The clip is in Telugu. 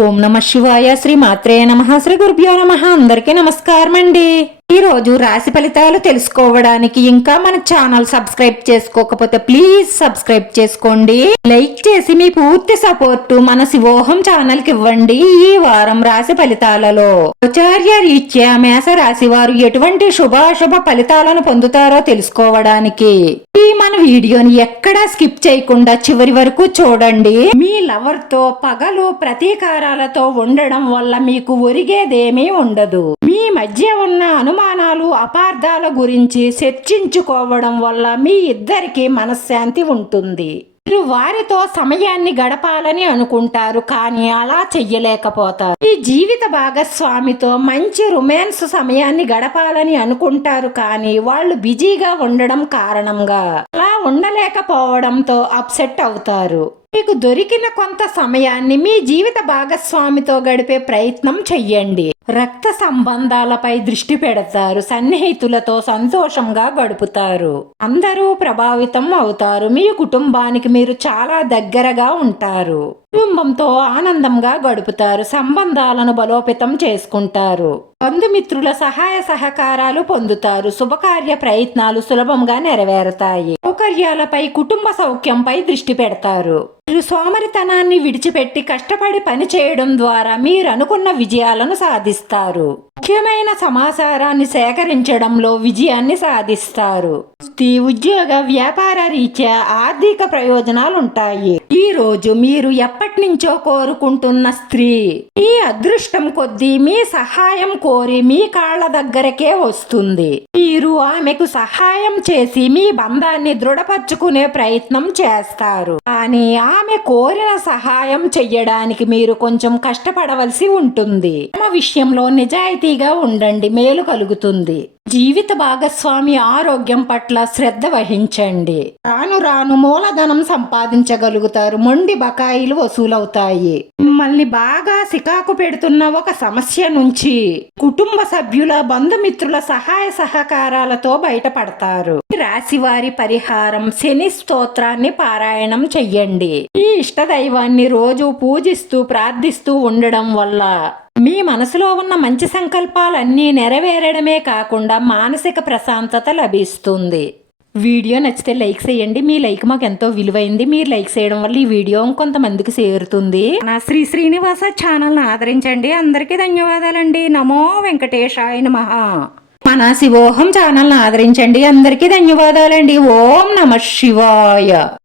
ఓం నమ శివాయ శ్రీ మాత్రే నమ. శ్రీ గురుభ్యో నమ. అందరికీ నమస్కారం అండి ఈ రోజు రాశి ఫలితాలు తెలుసుకోవడానికి ఇంకా మన ఛానల్ సబ్స్క్రైబ్ చేసుకోకపోతే ప్లీజ్ సబ్స్క్రైబ్ చేసుకోండి. లైక్ చేసి మీ పూర్తి సపోర్ట్ మన శివోహం ఛానల్కి ఇవ్వండి ఈ వారం రాశి ఫలితాలలో. ఆచార్య రీత్యా మేష రాశి వారు ఎటువంటి శుభాశుభ ఫలితాలను పొందుతారో తెలుసుకోవడానికి. ఈ మన వీడియోని ఎక్కడా స్కిప్ చేయకుండా చివరి వరకు చూడండి. మీ లవర్తో పగలు ప్రతీకారాలతో ఉండడం వల్ల మీకు ఒరిగేదేమీ ఉండదు. మీ మధ్య ఉన్న అనుమానాలు అపార్థాల గురించి చర్చించుకోవడం వల్ల మీ ఇద్దరికి మనశ్శాంతి ఉంటుంది. మీరు వారితో సమయాన్ని గడపాలని అనుకుంటారు కానీ అలా చెయ్యలేకపోతారు. ఈ జీవిత భాగస్వామితో మంచి రొమాన్స్ సమయాన్ని గడపాలని అనుకుంటారు కానీ వాళ్ళు బిజీగా ఉండడం కారణంగా అలా ఉండలేకపోవడంతో అప్సెట్ అవుతారు. మీకు దొరికిన కొంత సమయాన్ని మీ జీవిత భాగస్వామితో గడిపే ప్రయత్నం చెయ్యండి. రక్త సంబంధాలపై దృష్టి పెడతారు సన్నిహితులతో సంతోషంగా గడుపుతారు. అందరూ ప్రభావితం అవుతారు మీ కుటుంబానికి మీరు చాలా దగ్గరగా ఉంటారు. కుటుంబంతో ఆనందంగా గడుపుతారు సంబంధాలను బలోపేతం చేసుకుంటారు. బంధుమిత్రుల సహాయ సహకారాలు పొందుతారు శుభకార్య ప్రయత్నాలు సులభంగా నెరవేరుతాయి. సౌకర్యాలపై కుటుంబ సౌఖ్యంపై దృష్టి పెడతారు. మీరు సోమరితనాన్ని విడిచిపెట్టి కష్టపడి పని చేయడం ద్వారా మీరు అనుకున్న విజయాలను సాధిస్తారు. ముఖ్యమైన సమాచారాన్ని సేకరించడంలో విజయాన్ని సాధిస్తారు. స్త్రీ ఉద్యోగ వ్యాపార రీత్యా ఆర్థిక ప్రయోజనాలు ఉంటాయి ఈ రోజు మీరు ఎప్పటి నుంచో కోరుకుంటున్న స్త్రీ మీ అదృష్టం కొద్దీ మీ సహాయం కోరి మీ కాళ్ళ దగ్గరకే వస్తుంది. మీరు ఆమెకు సహాయం చేసి మీ బంధాన్ని దృఢపరుచుకునే ప్రయత్నం చేస్తారు. కానీ ఆమె కోరిన సహాయం చెయ్యడానికి మీరు కొంచెం కష్టపడవలసి ఉంటుంది. తమ విషయంలో నిజాయితీగా ఉండండి. మేలు కలుగుతుంది. జీవిత భాగస్వామి ఆరోగ్యం పట్ల శ్రద్ధ వహించండి. రాను రాను మూలధనం సంపాదించగలుగుతారు. మొండి బకాయిలు వసూలవుతాయి. మిమ్మల్ని బాగా సికాకు పెడుతున్న ఒక సమస్య నుంచి కుటుంబ సభ్యుల బంధుమిత్రుల సహాయ సహకారాలతో బయటపడతారు. రాశివారి రాశి వారి పరిహారం శని స్తోత్రాన్ని పారాయణం చెయ్యండి. ఈ ఇష్టదైవాన్ని రోజు పూజిస్తూ ప్రార్థిస్తూ ఉండడం వల్ల మీ మనసులో ఉన్న మంచి సంకల్పాలన్నీ నెరవేరడమే కాకుండా మానసిక ప్రశాంతత లభిస్తుంది. వీడియో నచ్చితే లైక్ చేయండి. మీ లైక్ మాకు ఎంతో విలువైంది. మీరు లైక్ చేయడం వల్ల ఈ వీడియో కొంతమందికి చేరుతుంది. నా శ్రీ శ్రీనివాస ఛానల్ని ఆదరించండి. అందరికీ ధన్యవాదాలండి. నమో వెంకటేశాయ నమః. మన శివోహం ఛానల్ని ఆదరించండి. అందరికీ ధన్యవాదాలండి. ఓం నమ శివాయ.